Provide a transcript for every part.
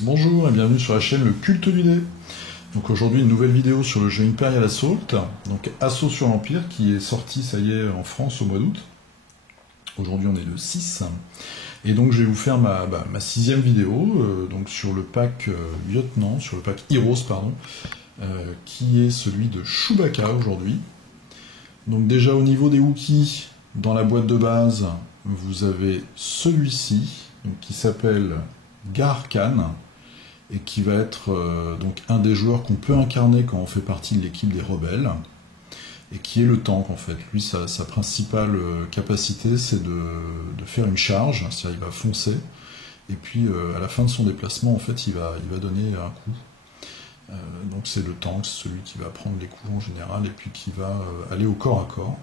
Bonjour et bienvenue sur la chaîne Le Culte du Dé. Donc aujourd'hui une nouvelle vidéo sur le jeu Imperial Assault, donc Assaut sur l'Empire, qui est sorti, ça y est, en France au mois d'août. Aujourd'hui on est le 6. Et donc je vais vous faire ma sixième vidéo, donc sur le pack Lieutenant, sur le pack Heroes, pardon, qui est celui de Chewbacca aujourd'hui. Donc déjà au niveau des Wookiees, dans la boîte de base, vous avez celui-ci, qui s'appelle Gar Khan, et qui va être donc un des joueurs qu'on peut incarner quand on fait partie de l'équipe des rebelles, et qui est le tank en fait. Lui, sa principale capacité, c'est de faire une charge, c'est-à-dire il va foncer, et puis à la fin de son déplacement, en fait, il va donner un coup. Donc c'est le tank, c'est celui qui va prendre les coups en général, et puis qui va aller au corps à corps.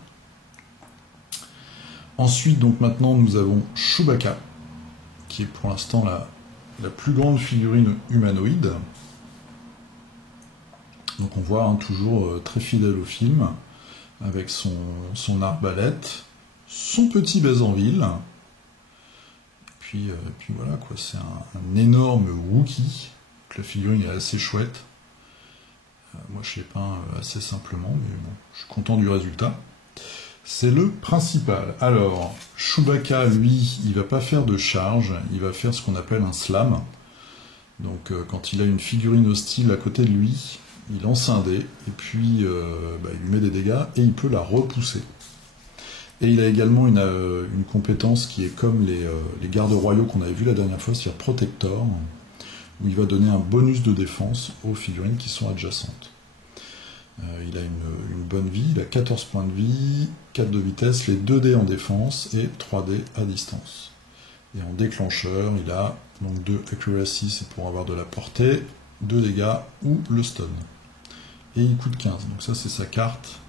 Ensuite, donc maintenant, nous avons Chewbacca, qui est pour l'instant la plus grande figurine humanoïde. Donc on voit toujours très fidèle au film, avec son arbalète, son petit Bézanville, puis voilà quoi, c'est un énorme Wookie. La figurine est assez chouette. Moi je l'ai peint assez simplement, mais bon, je suis content du résultat. C'est le principal. Alors, Chewbacca, lui, il va pas faire de charge, il va faire ce qu'on appelle un slam. Donc quand il a une figurine hostile à côté de lui, il lance un dé, et puis il lui met des dégâts, et il peut la repousser. Et il a également une compétence qui est comme les gardes royaux qu'on avait vu la dernière fois, c'est-à-dire Protector, où il va donner un bonus de défense aux figurines qui sont adjacentes. Il a une bonne vie, il a 14 points de vie, 4 de vitesse, les 2 dés en défense et 3 dés à distance. Et en déclencheur, il a donc 2 accuracy, c'est pour avoir de la portée, 2 dégâts ou le stun. Et il coûte 15, donc ça c'est sa carte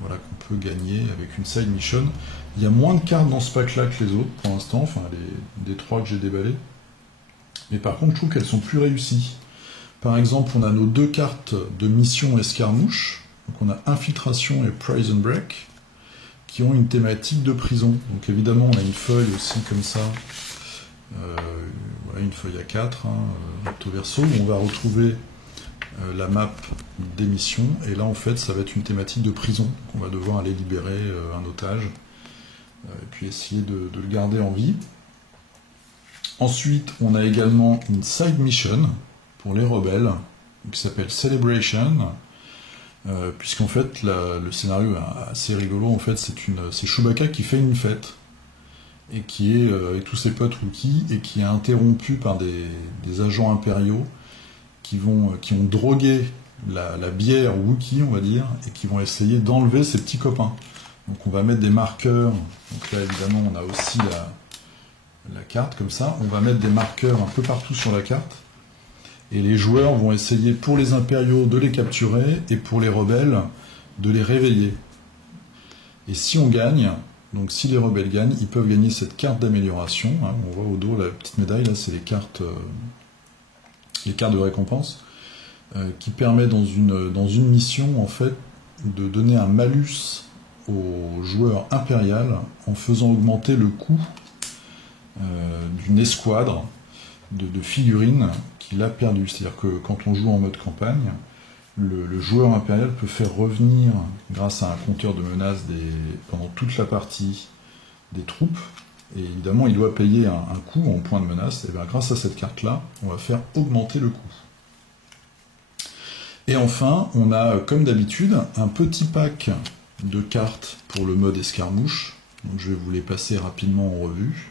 voilà, qu'on peut gagner avec une side mission. Il y a moins de cartes dans ce pack là que les autres pour l'instant, enfin des 3 que j'ai déballées. Mais par contre, je trouve qu'elles sont plus réussies. Par exemple, on a nos 2 cartes de mission escarmouche, donc on a Infiltration et Prison Break, qui ont une thématique de prison. Donc évidemment, on a une feuille aussi comme ça, voilà, une feuille A4, recto verso, où on va retrouver la map des missions, et là en fait ça va être une thématique de prison. Donc on va devoir aller libérer un otage, et puis essayer de le garder en vie. Ensuite, on a également une side mission pour les rebelles, qui s'appelle Celebration, puisqu'en fait le scénario est assez rigolo. En fait, c'est Chewbacca qui fait une fête, et qui est avec tous ses potes Wookiees, et qui est interrompu par des agents impériaux qui ont drogué la bière Wookie, on va dire, et qui vont essayer d'enlever ses petits copains. Donc on va mettre des marqueurs, donc là évidemment on a aussi la carte comme ça, on va mettre des marqueurs un peu partout sur la carte, et les joueurs vont essayer pour les impériaux de les capturer, et pour les rebelles de les réveiller. Et si on gagne, donc si les rebelles gagnent, ils peuvent gagner cette carte d'amélioration, on voit au dos la petite médaille, là c'est les cartes de récompense, qui permet dans une mission en fait de donner un malus au joueur impérial en faisant augmenter le coût d'une escouade de figurines qu'il a perdu. C'est-à-dire que quand on joue en mode campagne, le joueur impérial peut faire revenir, grâce à un compteur de menaces pendant toute la partie, des troupes, et évidemment il doit payer un coût en point de menace, et bien grâce à cette carte-là, on va faire augmenter le coût. Et enfin, on a, comme d'habitude, un petit pack de cartes pour le mode escarmouche. Donc je vais vous les passer rapidement en revue.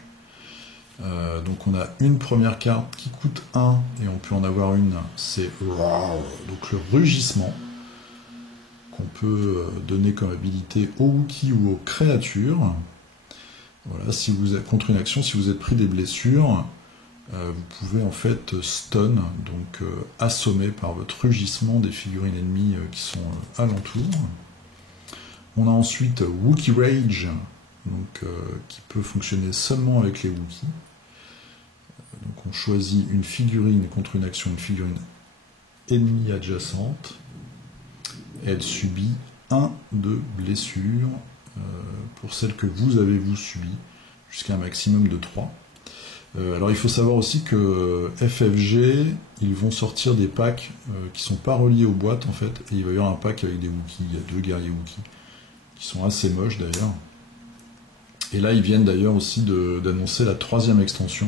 Donc on a une première carte qui coûte 1, et on peut en avoir une, c'est donc le rugissement, qu'on peut donner comme habilité aux Wookiees ou aux créatures. Voilà, si vous êtes contre une action, si vous êtes pris des blessures, vous pouvez en fait stun, donc assommer par votre rugissement des figurines ennemies qui sont alentour. On a ensuite Wookiee Rage, donc, qui peut fonctionner seulement avec les Wookiees. Donc on choisit une figurine contre une action, une figurine ennemie adjacente, et elle subit 1 de blessure pour celle que vous avez subi, jusqu'à un maximum de 3. Alors il faut savoir aussi que FFG, ils vont sortir des packs qui sont pas reliés aux boîtes en fait, et il va y avoir un pack avec des Wookiees, il y a 2 guerriers Wookiees, qui sont assez moches d'ailleurs. Et là ils viennent d'ailleurs aussi d'annoncer la 3e extension.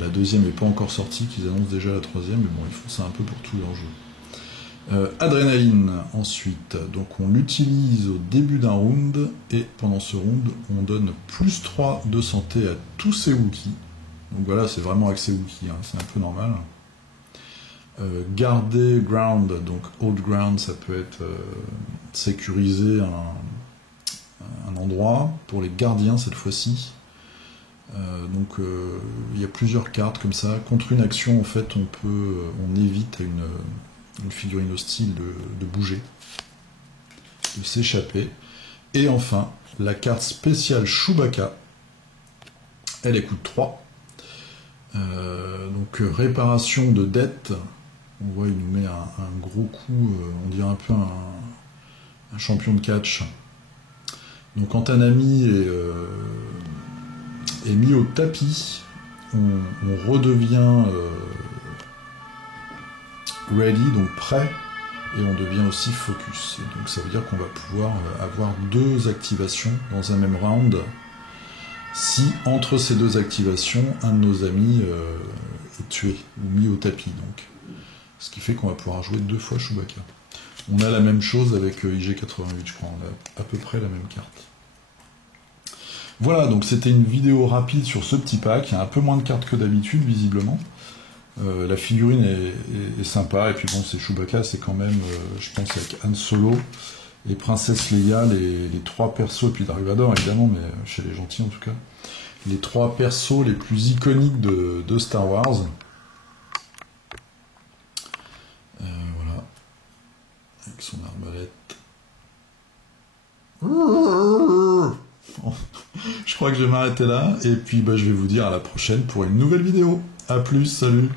La 2e n'est pas encore sortie, qu'ils annoncent déjà la 3e, mais bon, ils font ça un peu pour tous leurs jeux. Adrénaline, ensuite. Donc on l'utilise au début d'un round, et pendant ce round, on donne plus 3 de santé à tous ces Wookiees. Donc voilà, c'est vraiment axé Wookiee, hein, c'est un peu normal. Garder ground, donc hold ground, ça peut être sécuriser un endroit. Pour les gardiens, cette fois-ci. Donc il y a plusieurs cartes comme ça. Contre une action, en fait, on évite à une figurine hostile de bouger, de s'échapper. Et enfin, la carte spéciale Chewbacca, elle coûte 3. Donc réparation de dette. On voit, il nous met un gros coup, on dirait un peu un champion de catch. Donc quand un ami est mis au tapis, on redevient ready, donc prêt, et on devient aussi focus. Et donc ça veut dire qu'on va pouvoir avoir 2 activations dans un même round, si entre ces 2 activations, un de nos amis est tué, ou mis au tapis. Donc. Ce qui fait qu'on va pouvoir jouer 2 fois Chewbacca. On a la même chose avec IG88, je crois, on a à peu près la même carte. Voilà, donc c'était une vidéo rapide sur ce petit pack. Il y a un peu moins de cartes que d'habitude, visiblement. La figurine est sympa, et puis bon, c'est Chewbacca, c'est quand même, je pense, avec Han Solo et Princesse Leia, les 3 persos, et puis Dark Vador, évidemment, mais chez les gentils en tout cas, les 3 persos les plus iconiques de Star Wars. Voilà, avec son arbalète. Je crois que je vais m'arrêter là, et puis je vais vous dire à la prochaine pour une nouvelle vidéo. A plus, salut!